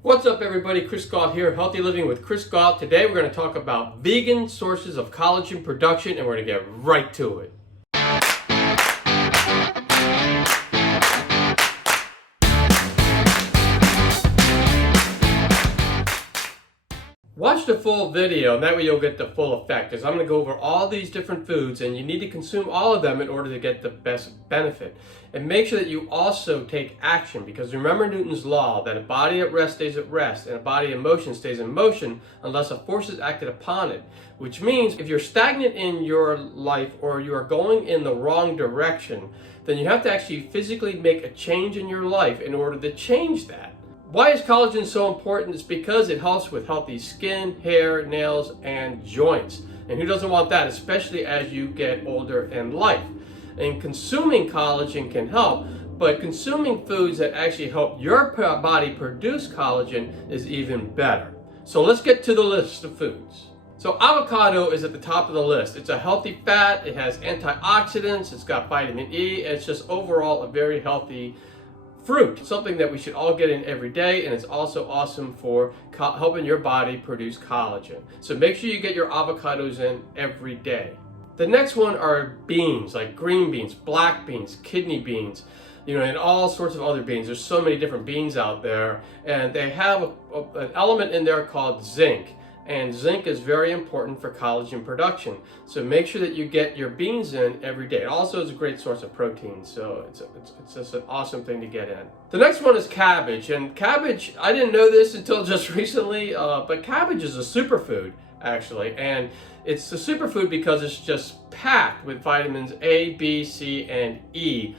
What's up everybody, Chris Gault here, Healthy Living with Chris Gault. Today we're going to talk about vegan sources of collagen production and we're going to get right to it. Watch the full video and that way you'll get the full effect, because I'm going to go over all these different foods and you need to consume all of them in order to get the best benefit. And make sure that you also take action, because remember Newton's law that a body at rest stays at rest and a body in motion stays in motion unless a force is acted upon it. Which means if you're stagnant in your life or you are going in the wrong direction, then you have to actually physically make a change in your life in order to change that. Why is collagen so important? It's because it helps with healthy skin, hair, nails, and joints. And who doesn't want that, especially as you get older in life? And consuming collagen can help, but consuming foods that actually help your body produce collagen is even better. So let's get to the list of foods. So avocado is at the top of the list. It's a healthy fat, it has antioxidants, it's got vitamin E, and it's just overall a very healthy fruit, something that we should all get in every day, and it's also awesome for helping your body produce collagen. So make sure you get your avocados in every day. The next one are beans, like green beans, black beans, kidney beans, and all sorts of other beans. There's so many different beans out there, and they have an element in there called zinc. And zinc is very important for collagen production. So make sure that you get your beans in every day. It also is a great source of protein, so it's just an awesome thing to get in. The next one is cabbage. And cabbage, I didn't know this until just recently, but cabbage is a superfood, actually. And it's a superfood because it's just packed with vitamins A, B, C, and E.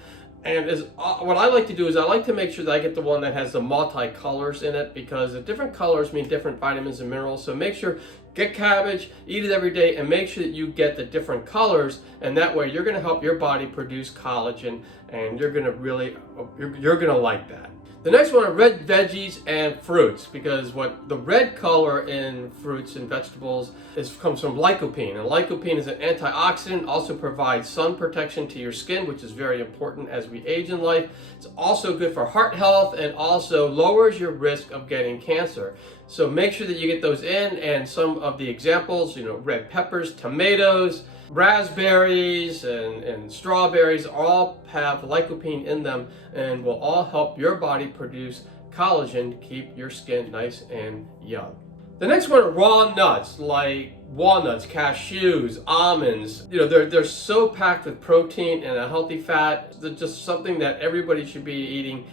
And what I like to do is I like to make sure that I get the one that has the multi-colors in it, because the different colors mean different vitamins and minerals. So make sure, get cabbage, eat it every day, and make sure that you get the different colors, and that way you're going to help your body produce collagen, and you're going to like that. The next one are red veggies and fruits, because what the red color in fruits and vegetables comes from lycopene. And lycopene is an antioxidant, also provides sun protection to your skin, which is very important as we age in life. It's also good for heart health and also lowers your risk of getting cancer. So make sure that you get those in, and some of the examples, red peppers, tomatoes, raspberries and strawberries all have lycopene in them and will all help your body produce collagen to keep your skin nice and young. The next one are raw nuts, like walnuts, cashews, almonds. They're so packed with protein and a healthy fat. They're just something that everybody should be eating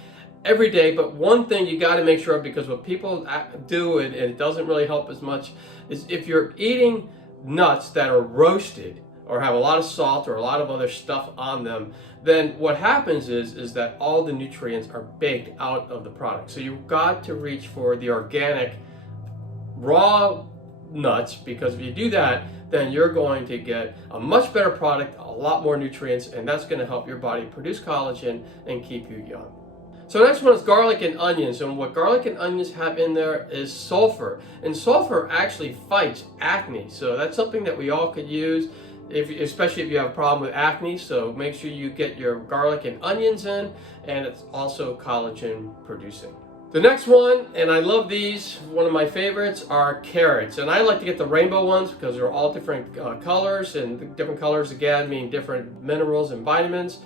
every day. But one thing you got to make sure of, because what people do, and it doesn't really help as much, is if you're eating nuts that are roasted or have a lot of salt or a lot of other stuff on them, then what happens is that all the nutrients are baked out of the product. So you've got to reach for the organic raw nuts, because if you do that, then you're going to get a much better product, a lot more nutrients, and that's going to help your body produce collagen and keep you young. So next one is garlic and onions, and what garlic and onions have in there is sulfur, and sulfur actually fights acne, so that's something that we all could use, especially if you have a problem with acne. So make sure you get your garlic and onions in, and it's also collagen producing. The next one, and I love these, one of my favorites, are carrots. And I like to get the rainbow ones because they're all different colors, and different colors again mean different minerals and vitamins.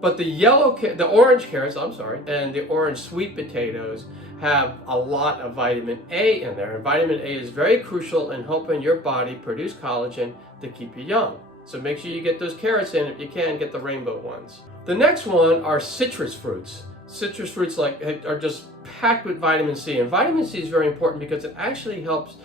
But the orange carrots, and the orange sweet potatoes have a lot of vitamin A in there. And vitamin A is very crucial in helping your body produce collagen to keep you young. So make sure you get those carrots in. If you can, get the rainbow ones. The next one are citrus fruits. Citrus fruits are just packed with vitamin C. And vitamin C is very important because it actually helps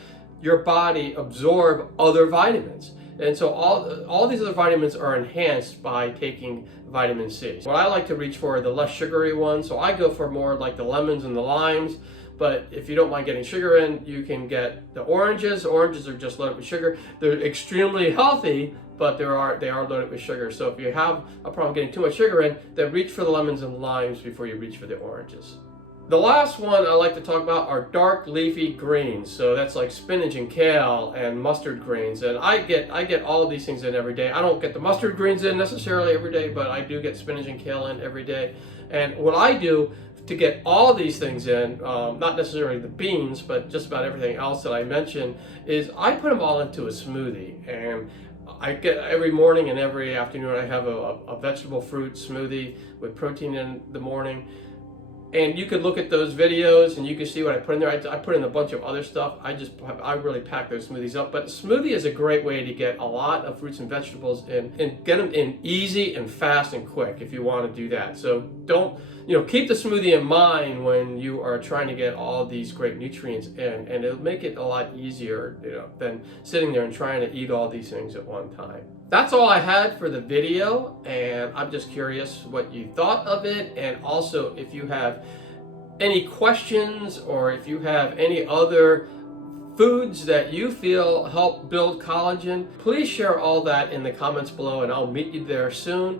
your body absorb other vitamins. And so all these other vitamins are enhanced by taking vitamin C. What I like to reach for are the less sugary ones. So I go for more like the lemons and the limes. But if you don't mind getting sugar in, you can get the oranges. Oranges are just loaded with sugar. They're extremely healthy, but they are loaded with sugar. So if you have a problem getting too much sugar in, then reach for the lemons and limes before you reach for the oranges. The last one I like to talk about are dark leafy greens. So that's like spinach and kale and mustard greens. And I get all of these things in every day. I don't get the mustard greens in necessarily every day, but I do get spinach and kale in every day. And what I do to get all these things in, not necessarily the beans, but just about everything else that I mentioned, is I put them all into a smoothie. And I get every morning and every afternoon I have a vegetable fruit smoothie with protein in the morning. And you could look at those videos and you can see what I put in there. I put in a bunch of other stuff. I really pack those smoothies up. But a smoothie is a great way to get a lot of fruits and vegetables in and get them in easy and fast and quick if you want to do that. So don't, keep the smoothie in mind when you are trying to get all these great nutrients in, and it'll make it a lot easier, than sitting there and trying to eat all these things at one time. That's all I had for the video, and I'm just curious what you thought of it, and also if you have any questions or if you have any other foods that you feel help build collagen, please share all that in the comments below, and I'll meet you there soon.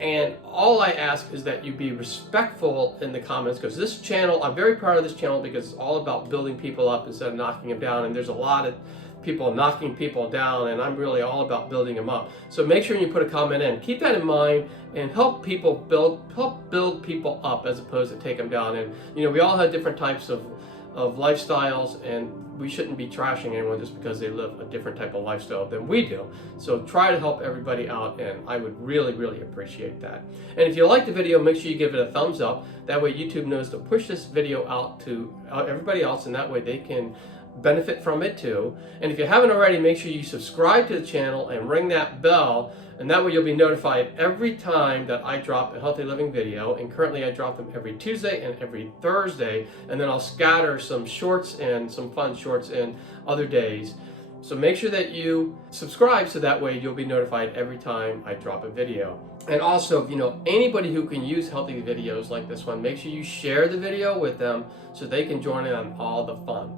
And all I ask is that you be respectful in the comments, because this channel, I'm very proud of this channel because it's all about building people up instead of knocking them down. And there's a lot of people knocking people down, and I'm really all about building them up. So make sure you put a comment in. Keep that in mind and help build people up as opposed to take them down. And we all have different types of lifestyles, and we shouldn't be trashing anyone just because they live a different type of lifestyle than we do. So try to help everybody out, and I would really, really appreciate that. And if you like the video, make sure you give it a thumbs up. That way YouTube knows to push this video out to everybody else, and that way they can benefit from it too. And if you haven't already, make sure you subscribe to the channel and ring that bell, and that way you'll be notified every time that I drop a healthy living video. And currently I drop them every Tuesday and every Thursday, and then I'll scatter some shorts and some fun shorts in other days. So make sure that you subscribe so that way you'll be notified every time I drop a video. And also, if you know anybody who can use healthy videos like this one, make sure you share the video with them so they can join in on all the fun.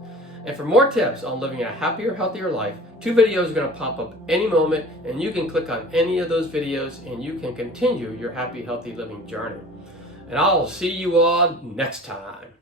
And for more tips on living a happier, healthier life, 2 videos are going to pop up any moment, and you can click on any of those videos and you can continue your happy, healthy living journey. And I'll see you all next time.